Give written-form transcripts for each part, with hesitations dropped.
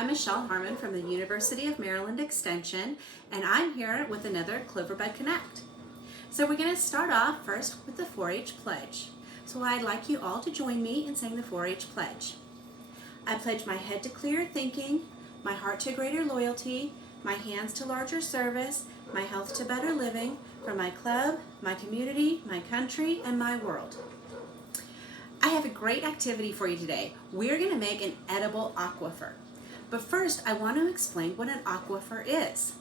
I'm Michelle Harmon from the University of Maryland Extension, and I'm here with another Cloverbud Connect. So we're going to start off first with the 4-H pledge. So I'd like you all to join me in saying the 4-H pledge. I pledge my head to clearer thinking, my heart to greater loyalty, my hands to larger service, my health to better living, for my club, my community, my country, and my world. I have a great activity for you today. We're going to make an edible aquifer. But first, I want to explain what an aquifer is.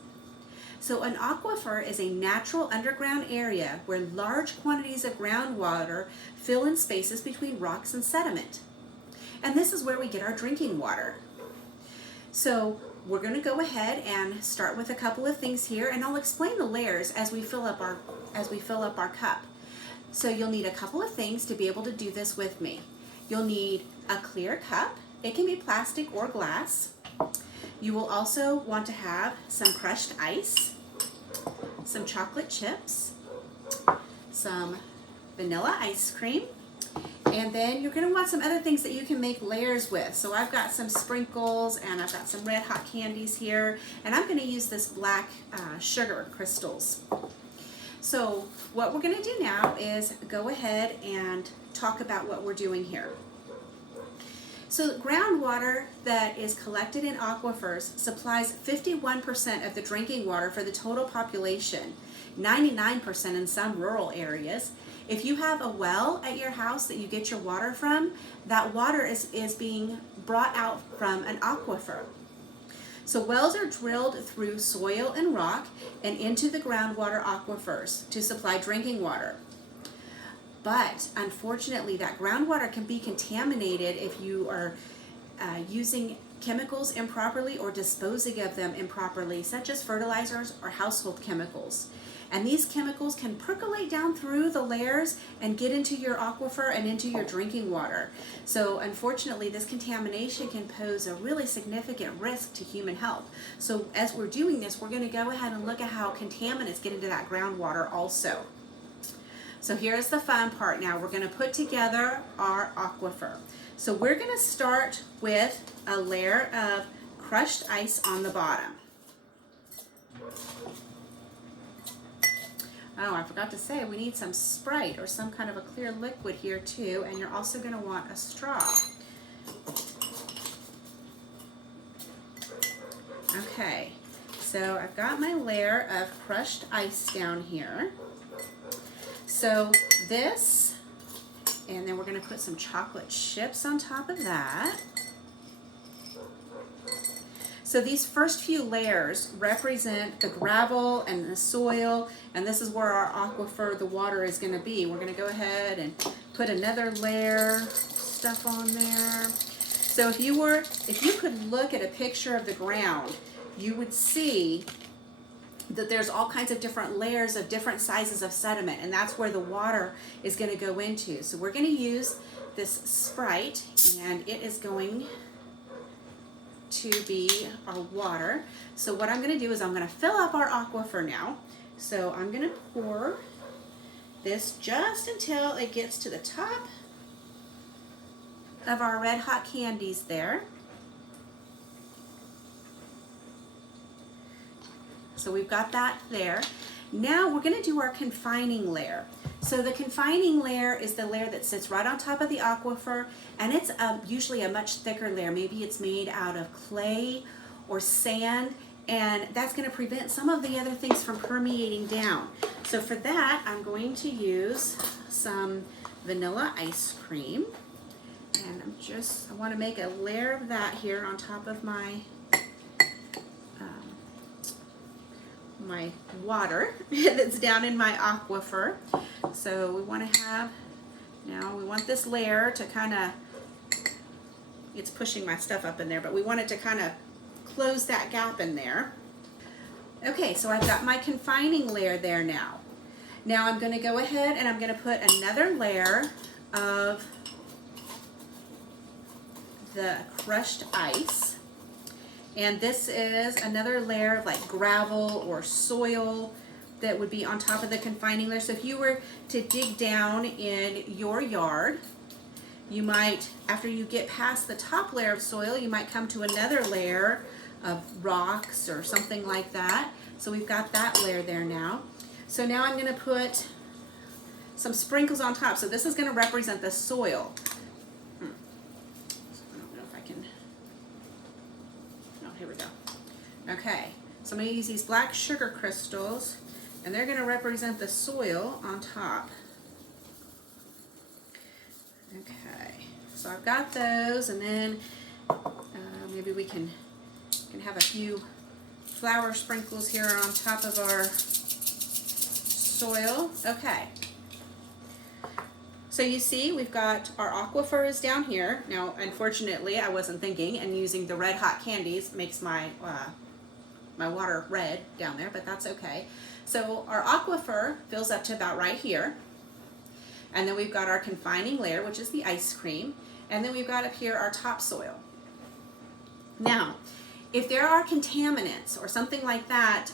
So an aquifer is a natural underground area where large quantities of groundwater fill in spaces between rocks and sediment. And this is where we get our drinking water. So we're going to go ahead and start with a couple of things here, and I'll explain the layers as we fill up our cup. So you'll need a couple of things to be able to do this with me. You'll need a clear cup. It can be plastic or glass. You will also want to have some crushed ice, some chocolate chips, some vanilla ice cream, and then you're going to want some other things that you can make layers with. So I've got some sprinkles and I've got some red hot candies here, and I'm going to use this black sugar crystals. So what we're going to do now is go ahead and talk about what we're doing here. So groundwater that is collected in aquifers supplies 51% of the drinking water for the total population, 99% in some rural areas. If you have a well at your house that you get your water from, that water is being brought out from an aquifer. So wells are drilled through soil and rock and into the groundwater aquifers to supply drinking water. But unfortunately, that groundwater can be contaminated if you are using chemicals improperly or disposing of them improperly, such as fertilizers or household chemicals. And these chemicals can percolate down through the layers and get into your aquifer and into your drinking water. So unfortunately, this contamination can pose a really significant risk to human health. So as we're doing this, we're going to go ahead and look at how contaminants get into that groundwater also. So here's the fun part now. We're going to put together our aquifer. So we're going to start with a layer of crushed ice on the bottom. Oh, I forgot to say we need some Sprite or some kind of a clear liquid here too, and you're also going to want a straw. Okay, so I've got my layer of crushed ice down here. So this, and then we're going to put some chocolate chips on top of that. So these first few layers represent the gravel and the soil, and this is where our aquifer, the water, is going to be. We're going to go ahead and put another layer of stuff on there. So if you could look at a picture of the ground, you would see that there's all kinds of different layers of different sizes of sediment, and that's where the water is going to go into. So we're going to use this Sprite, and it is going to be our water. So what I'm going to do is I'm going to fill up our aquifer now. So I'm going to pour this just until it gets to the top of our red hot candies there. So we've got that there. Now we're going to do our confining layer. So the confining layer is the layer that sits right on top of the aquifer, and it's usually a much thicker layer. Maybe it's made out of clay or sand, and that's going to prevent some of the other things from permeating down. So for that, I'm going to use some vanilla ice cream, and I want to make a layer of that here on top of my water that's down in my aquifer. So we want to have, now we want this layer to kind of, it's pushing my stuff up in there, but we want it to kind of close that gap in there. Okay, so I've got my confining layer there now. Now I'm going to go ahead and I'm going to put another layer of the crushed ice. And this is another layer of like gravel or soil that would be on top of the confining layer. So if you were to dig down in your yard you might, after you get past the top layer of soil, you might come to another layer of rocks or something like that. So we've got that layer there now. So now I'm going to put some sprinkles on top. So this is going to represent the soil. I don't know if I can, oh, here we go. Okay, so I'm going to use these black sugar crystals, and they're going to represent the soil on top. Okay, so I've got those, and then maybe we can have a few flower sprinkles here on top of our soil. Okay. So you see, we've got our aquifer is down here. Now, unfortunately, I wasn't thinking, and using the red hot candies makes my my water red down there, but that's okay. So our aquifer fills up to about right here. And then we've got our confining layer, which is the ice cream. And then we've got up here our topsoil. Now, if there are contaminants or something like that,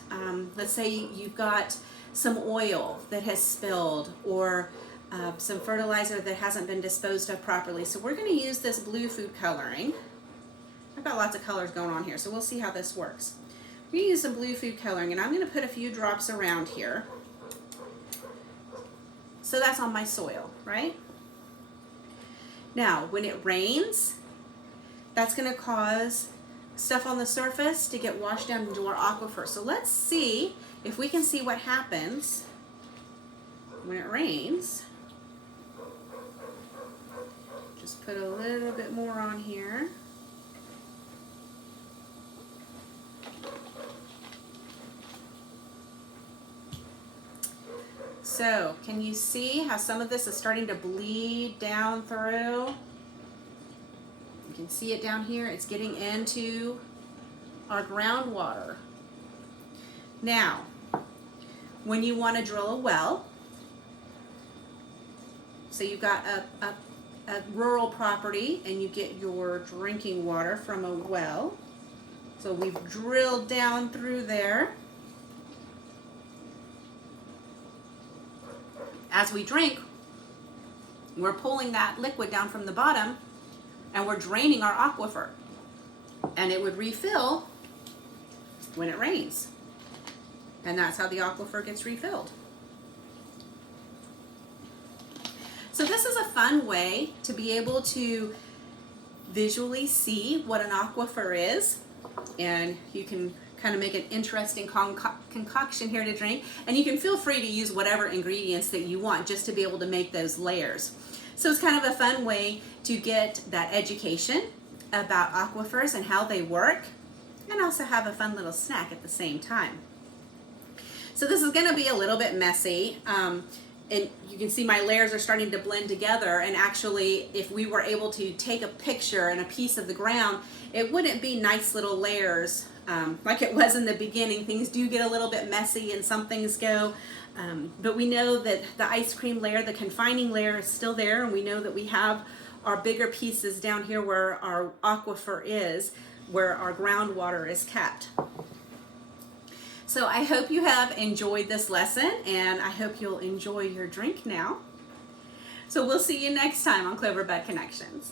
let's say you've got some oil that has spilled, or some fertilizer that hasn't been disposed of properly. So we're going to use this blue food coloring. I've got lots of colors going on here, so we'll see how this works. We're going to use some blue food coloring, and I'm going to put a few drops around here. So that's on my soil, right? Now, when it rains, that's going to cause stuff on the surface to get washed down into our aquifer. So let's see if we can see what happens when it rains. Just put a little bit more on here. So, can you see how some of this is starting to bleed down through? You can see it down here. It's getting into our groundwater. Now, when you want to drill a well, so you've got a rural property and you get your drinking water from a well. So we've drilled down through there. As we drink, we're pulling that liquid down from the bottom and we're draining our aquifer. And it would refill when it rains. And that's how the aquifer gets refilled. So this is a fun way to be able to visually see what an aquifer is. And you can kind of make an interesting concoction here to drink, and you can feel free to use whatever ingredients that you want just to be able to make those layers. So it's kind of a fun way to get that education about aquifers and how they work, and also have a fun little snack at the same time. So this is going to be a little bit messy, and you can see my layers are starting to blend together, and actually if we were able to take a picture and a piece of the ground, it wouldn't be nice little layers like it was in the beginning. Things do get a little bit messy and some things go, but we know that the ice cream layer, the confining layer, is still there, and we know that we have our bigger pieces down here where our aquifer is, where our groundwater is kept. So I hope you have enjoyed this lesson, and I hope you'll enjoy your drink now. So we'll see you next time on Cloverbud Connections.